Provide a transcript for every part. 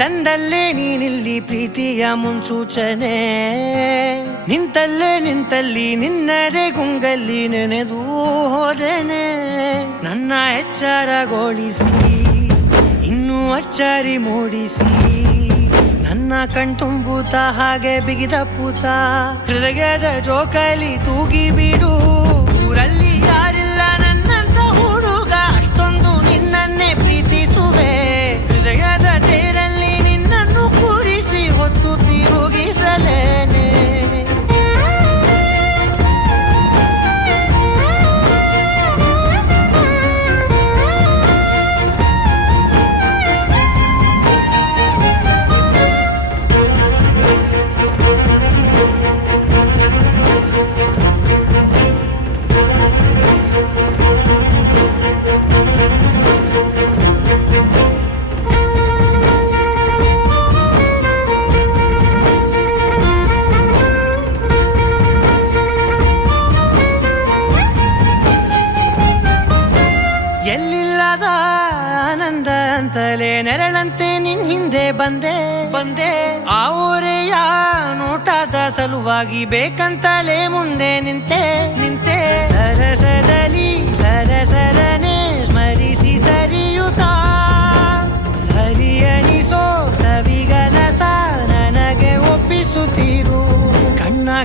ತಂದಲ್ಲೇ ನೀನಿಲ್ಲಿ ಪ್ರೀತಿಯ ಮುನ್ಸೂಚನೆ. ನಿಂತಲ್ಲಿ ನಿನ್ನದೇ ಗುಂಗಲ್ಲಿ ನೆನೆದು ಹೋದೆನೆ. ನನ್ನ ಎಚ್ಚರಗೊಳಿಸಿ ಇನ್ನೂ ಅಚ್ಚರಿ ಮೂಡಿಸಿ, ನನ್ನ ಕಣ್ತುಂಬುತ್ತ ಹಾಗೆ ಬಿಗಿದ ಪೂತ ಹೃದಯದ ಜೋಕಾಲಿ ತೂಗಿ ಬಿಡು. ಊರಲ್ಲಿ ಯಾರಿಲ್ಲ ನನ್ನಂತ ಹುಡುಗ, ಅಷ್ಟೊಂದು ನಿನ್ನನ್ನೇ ಪ್ರೀತಿಸುವೆ. ಹೃದಯದ ತೇರಲ್ಲಿ ನಿನ್ನನ್ನು ಕೂರಿಸಿ ಹೊತ್ತು ತಿರುಗಿಸಲೇನೆ. ಎಲ್ಲಿಲ್ಲದ ಆನಂದ ಅಂತಲೇ ನೆರಳಂತೆ ನಿನ್ ಹಿಂದೆ ಬಂದೆ. ಆ ಊರೆಯ ನೋಟದ ಸಲುವಾಗಿ ಬೇಕಂತಲೇ ಮುಂದೆ ನಿಂತೆ. ಸರಸದಲ್ಲಿ ಸರಸರನೆ ಸ್ಮರಿಸಿ ಸರಿಯುತ್ತಾ, ಸರಿಯನಿಸೋ ಸವಿಗನಸ ನನಗೆ ಒಪ್ಪಿಸುತ್ತೀರು.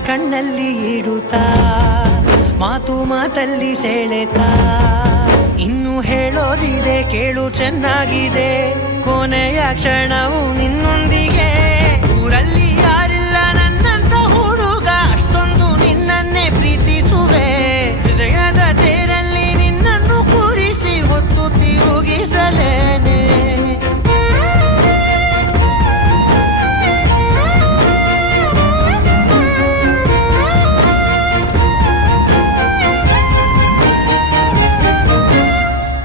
ಕಣ್ಣಲ್ಲಿ ಇಡುತ್ತಾ, ಮಾತಲ್ಲಿ ಸೆಳೆತಾ, ಇನ್ನು ಹೇಳೋದಿದೆ ಕೇಳು ಚೆನ್ನಾಗಿದೆ. ಕೊನೆಯ ಕ್ಷಣವು ನಿನ್ನೊಂದಿಗೆ. ಊರಲ್ಲಿ ಯಾರಿಲ್ಲ ನನ್ನಂತ ಹುಡುಗ, ಅಷ್ಟೊಂದು ನಿನ್ನನ್ನೇ ಪ್ರೀತಿಸುವೆ. ಹೃದಯದ ತೇರಲ್ಲಿ ನಿನ್ನನ್ನು ಕೂರಿಸಿ ಹೊತ್ತು ತಿರುಗಿಸಲೇನೆ.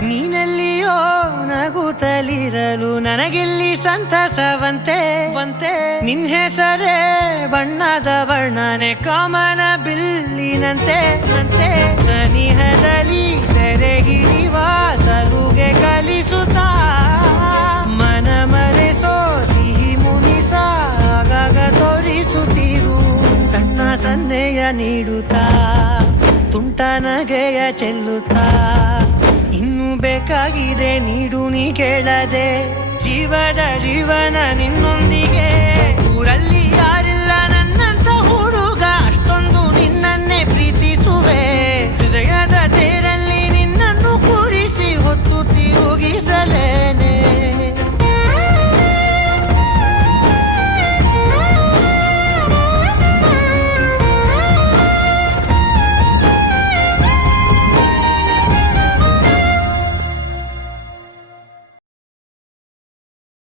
ನೀನೆಲ್ಲಿಯೋ ನಗುತ್ತಲಿರಲು ನನಗಿಲ್ಲಿ ಸಂತಸವಂತೆ. ನಿನ್ ಹೆಸರೇ ಬಣ್ಣದ ವರ್ಣನೆ ಕಾಮನ ಬಿಲ್ಲಿನಂತೆ. ಸನಿಹದಲ್ಲಿ ಸೆರೆ ಹಿಡಿಯುವ ಸಲುಗೆ ಕಲಿಸುತ್ತಾ, ಮನ ಮರೆಸೋ ಸಿಹಿ ಮುನಿಸ ಆಗಾಗ ತೋರಿಸುತ್ತೀರು. ಸಣ್ಣ ಸನ್ನೆಯ ನೀಡುತ್ತಾ, ತುಂಟ ನಗೆಯ ಚೆಲ್ಲುತ್ತಾ, ಇನ್ನು ಬೇಕಾಗಿದೆ ನೀಡು ನೀ ಕೇಳದೆ. ಜೀವನ ನಿನ್ನೊಂದಿಗೆ.